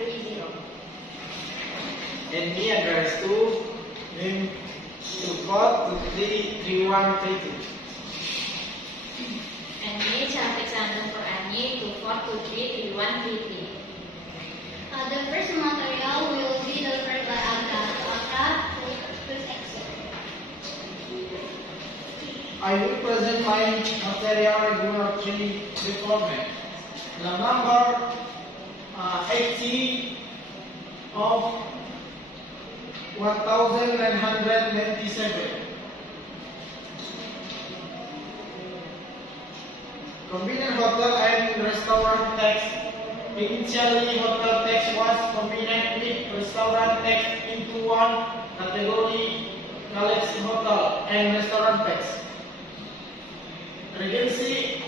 30. And me address to name 24233132. And me Chandra for Annie 24233133. The first material will be delivered by Aga to Accra to Excel. I will present my material regulatory department. The number 80 of 1997. Convenient hotel and restaurant tax. Initially, hotel tax was combined with restaurant tax into one category, collects hotel and restaurant tax. Regency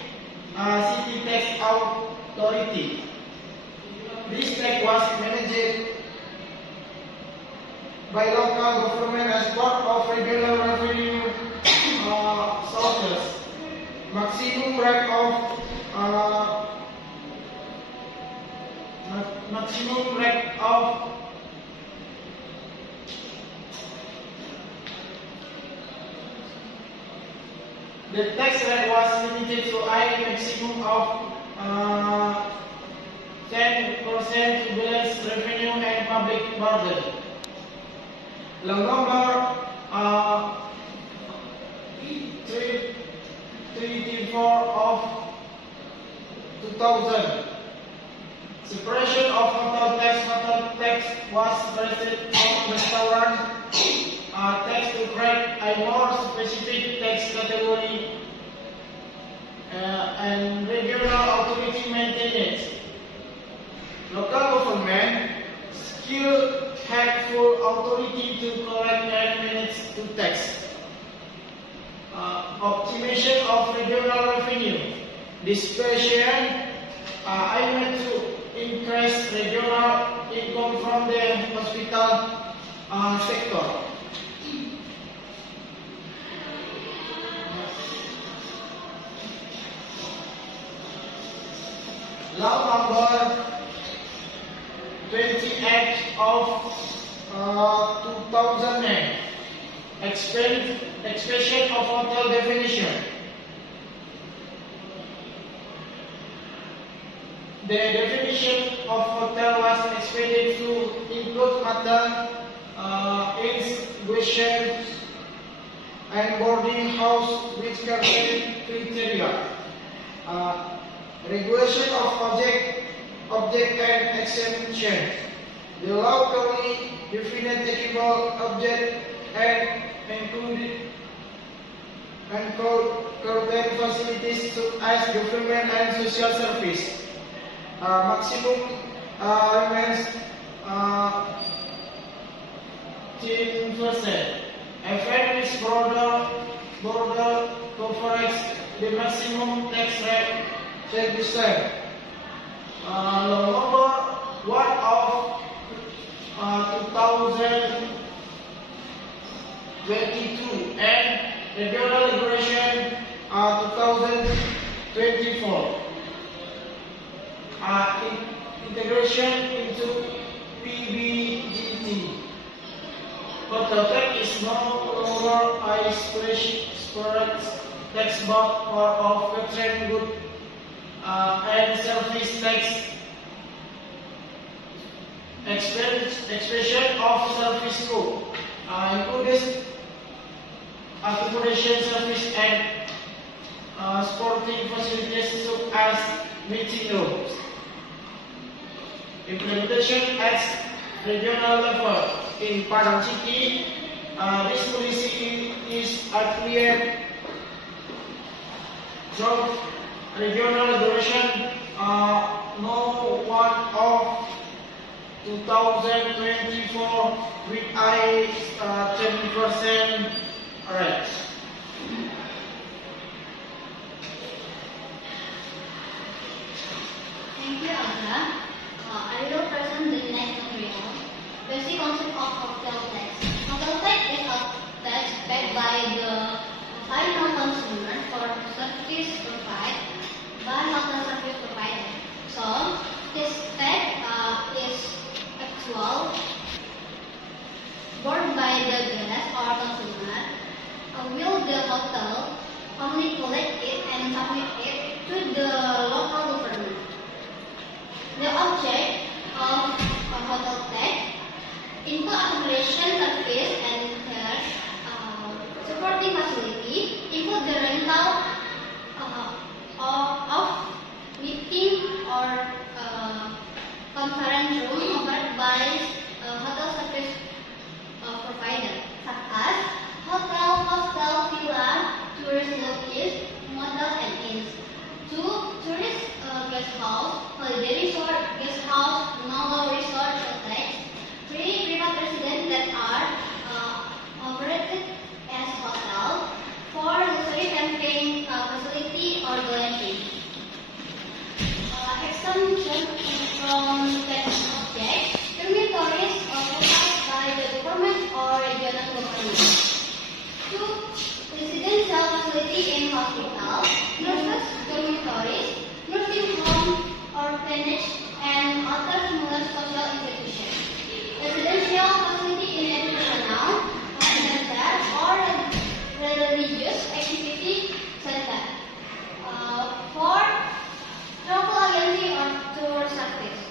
City Tax Authority. This tax was managed by local government as part of regional revenue sources. Maximum rate of the tax rate was limited to a maximum of 10% to balance revenue and public burden. Law number 334 of 2000. Separation of hotel tax was raised from restaurant tax to create a more specific tax category and regional authority maintain it. Local government still had full authority to collect and manage the tax. Optimization of regional revenue. Dispersion aimed to increase regional income from the hospital sector. Law number 28 of 2009. Expansion of hotel definition. The definition of hotel was expanded to include hotel, inns, guest and boarding house with certain criteria. Regulation of object and exemption. The law clearly defines technical object and include facilities such as government and social service. Maximum remains 10%. Effect is border coverage. The maximum tax rate 10%. Law number 1 of 2022 and regional regulation 2024. Integration into PBGT. Hotel tax is no longer a separate tax board or of trade good and service tax. Expansion of service scope includes accommodation service and sporting facilities such as meeting rooms. Implementation at regional level. In Padang City, this policy is a clear job regional regulation no 1 of 2024 with a 10% rate. Thank you, Aga. I will present the next material. Basic concept of hotel tax. Hotel tax is a tax paid by the final consumer for service provided by hotel service provider. So, this tax is will the hotel only collect it and submit it to the local government. The object of a hotel tax include accommodation, service, and supporting facility, include the rental of meeting or conference room offered by hotel service provider, such as hotel, hostel, villa, tourist lodges, motel, and inns. 2. Tourist guest house, holiday resort, guest house, no resort tax. 3. Private residents that are operated as hotel. 4. Luxury camping facility or glamping. Exemption from tax object, dormitories provided by the government or regional government. 2. Residential facility in hospital, nurses, dormitories, nursing home, orphanage, and other similar social institutions. Residential facility in educational center or religious activity center. 4. Travel agency or tour service.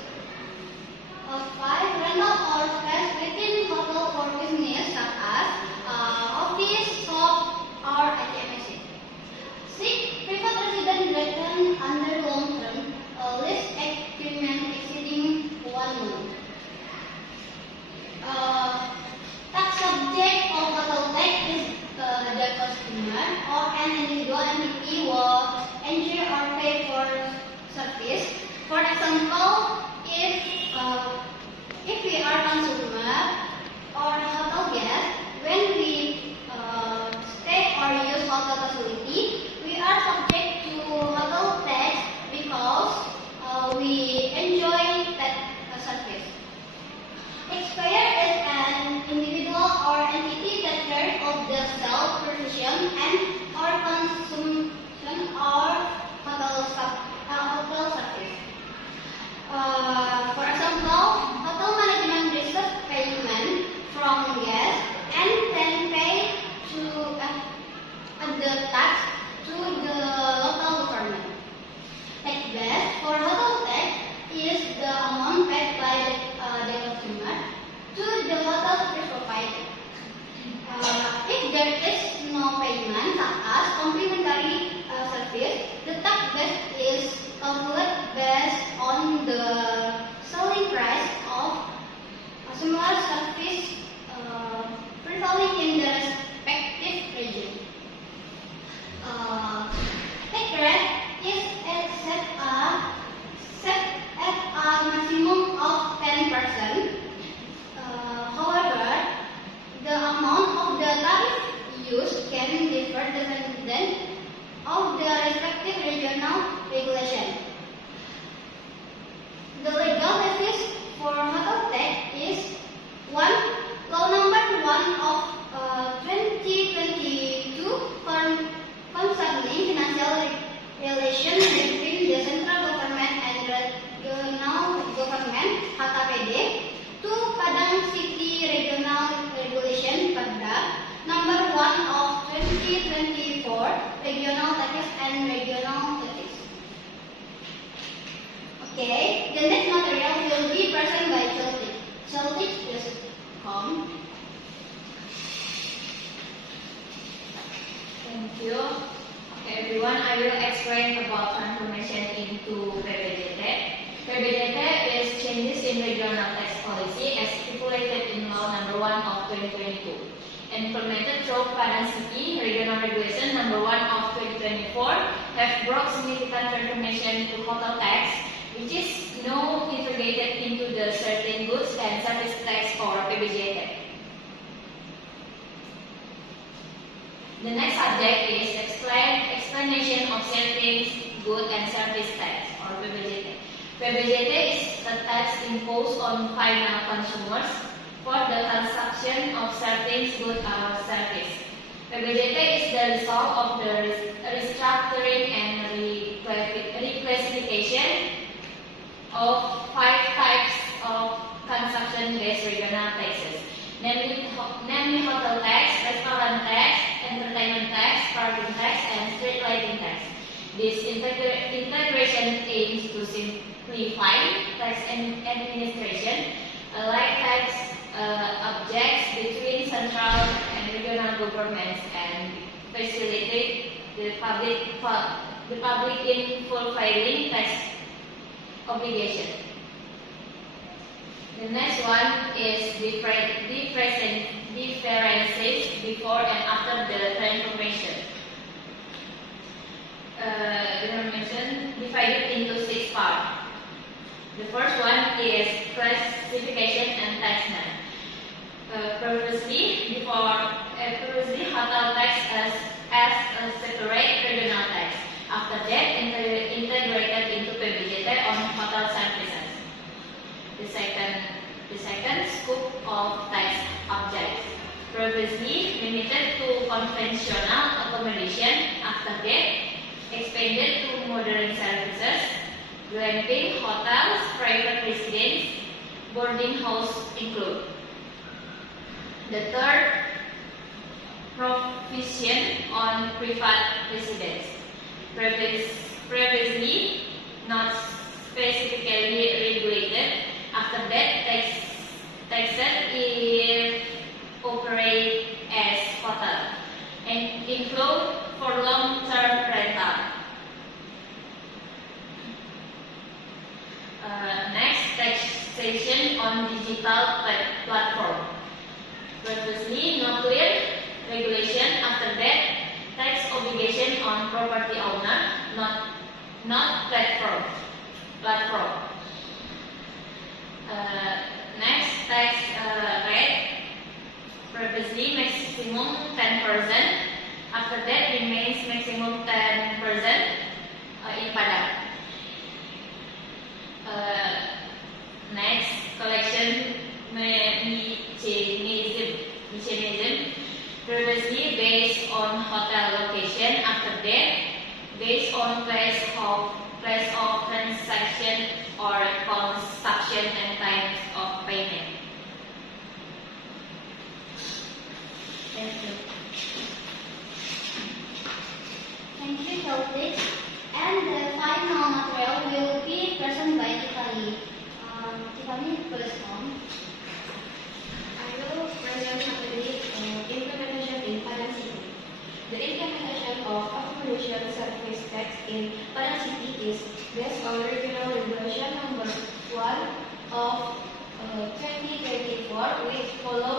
5. Rental or space within hotel for business such as office, shop, or ATM machine. 6. Private resident return under long-term lease agreement exceeding 1 month. Tax subject of hotel tax is the customer or an individual entity will enjoy or pay for service. For example, if we are consumer or hotel guest, when we stay or use hotel facility, we are subject to hotel tax because we enjoy that service. Taxpayer is an individual or entity that carries out the self-provision and or consumption or hotel service. For example, hotel management receives payment from guests and then pay to the tax to the local government. Tax base for hotel tax is the amount paid by the consumer to the hotel service provider. If there is no payment, such as complimentary service, the tax base is calculated based on the selling price of a similar service prevailing in the respective region. Tax rate is set at a maximum of 10%. However, the amount of the tariff used can differ dependent of the respective regional regulation. The legal basis for hotel tax is 1. Law number 1 of 2022 concerning financial relations between the central government and regional government (HKPD). 2. Padang City Regional Regulation (Perda) number 1 of 2024 regional taxes and regional taxes. Okay, the next material will be presented by Celtic. Celtic, please come. Thank you. Okay, everyone, I will explain about transformation into PBJT. PBJT is changes in regional tax policy as stipulated in Law number 1 of 2022. Implemented through Padang City Regional Regulation number 1 of 2024 have brought significant transformation to hotel tax, which is now integrated into the certain goods and service tax or PBJT. The next subject is explanation of certain goods and service tax or PBJT. PBJT is a tax imposed on final consumers for the consumption of certain goods or service. PBJT is the result of the restructuring and reclassification of 5 types of consumption-based regional taxes, namely hotel tax, restaurant tax, entertainment This integration aims to simplify tax administration, like tax objects between central and regional governments, and facilitate the public in fulfilling tax obligation. The next one is differences before and after the transformation. Information divided into 6 parts. The first one is classification and tax net. Previously, hotel tax as a separate regional tax. After that, integrated into PBJT on hotel services. The second scope of tax objects. Previously limited to conventional accommodation. After that, expanded to modern services, glamping, hotels, private residence, boarding house include. The third, provision on private residence. Previously not specifically regulated. After that, taxed if operate as hotel and include for long-term rental. Next, taxation on digital platform. Previously, no clear regulation. After that, tax obligation on property owner, not platform. Next, tax rate. Previously, maximum 10%. After that, remains maximum 10% in Padang. Next, collection mechanism. Previously based on hotel location. After that, based on place of transaction or consumption and times of payment. Thank you. Thank you, Taufik. And the final material will be presented by Tiffany. Tiffany, please come. I will present shortly implementation in Padang City. The implementation of accommodation service tax in Padang City is based on Regional Regulation Number 1 of 2024, which follow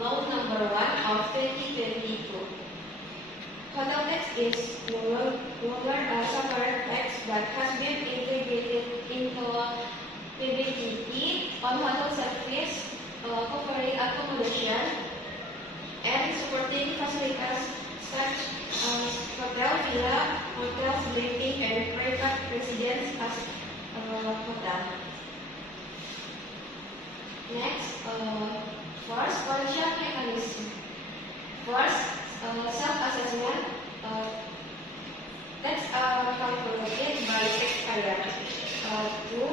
Law Number 1 of 2022. Hotel tax is no longer a separate tax but has been integrated into PBGT on hotel service, covering accommodation and supporting facilities such as hotel, villa, hotels, glamping, and private residence as hotel. Next, first, collection mechanism. First, self-assessment. Tax are calculated by tax area. 2.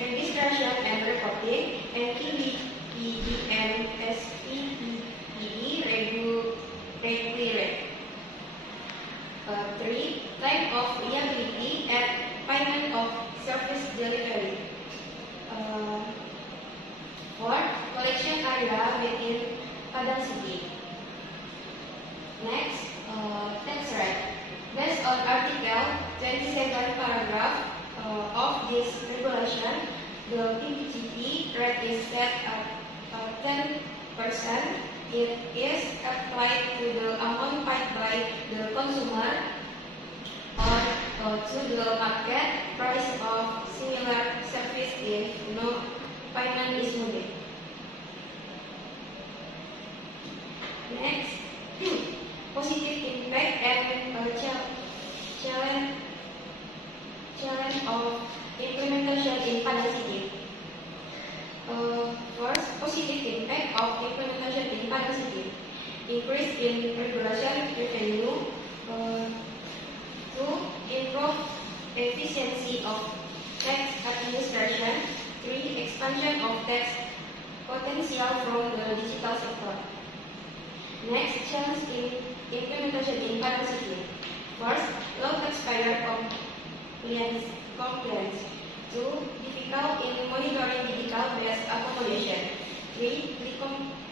Registration and reporting. NPPD and SPPD regulate. 3. Time of liability and payment of service delivery. 4. Collection area within Padang City. Next, tax rate. Based on Article 27 paragraph of this regulation, the PBGT rate is set at 10%. It is applied to the amount paid by the consumer or to the market price of similar service if no payment is made. Next, positive impact and challenge of implementation in Padang City. First, positive impact of implementation in Padang City. Increase in regulation revenue. 2. Improve efficiency of tax administration. 3. Expansion of tax potential from the digital sector. Next, challenge in implementation in Padang City. First, low taxpayer compliance. 2. Difficult in monitoring digital-based accommodation. 3.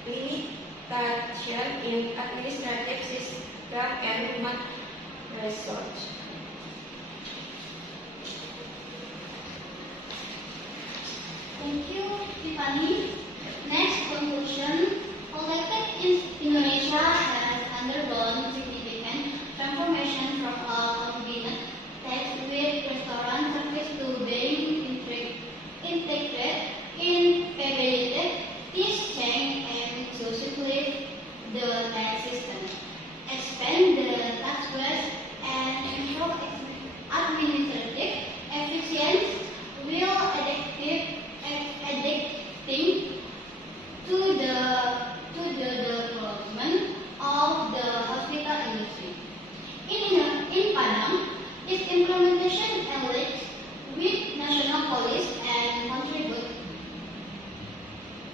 Limitation in administrative system and human resource. Thank you, Tiffany. Next conclusion. Holotek in Indonesia has undergone significant transformation from a convenient tax with restaurant service to being integrated in PBJT. This change aims to simplify the tax system, expand the tax base, and improve administrative efficiency while addicting to the development of the hospital industry. In Padang, its implementation aligns with national policy and contribute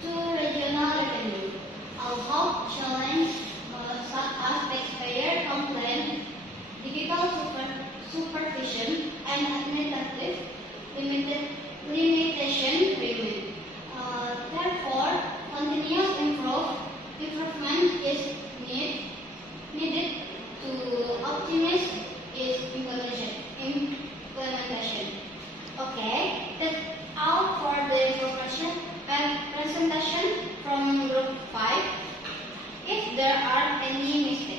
to regional revenue. Although challenges such as taxpayer complaints, digital supervision, and administrative limitation remain. Therefore, continuous improvement is needed to optimize its implementation. Okay, that's all for the presentation from Group 5. If there are any mistakes,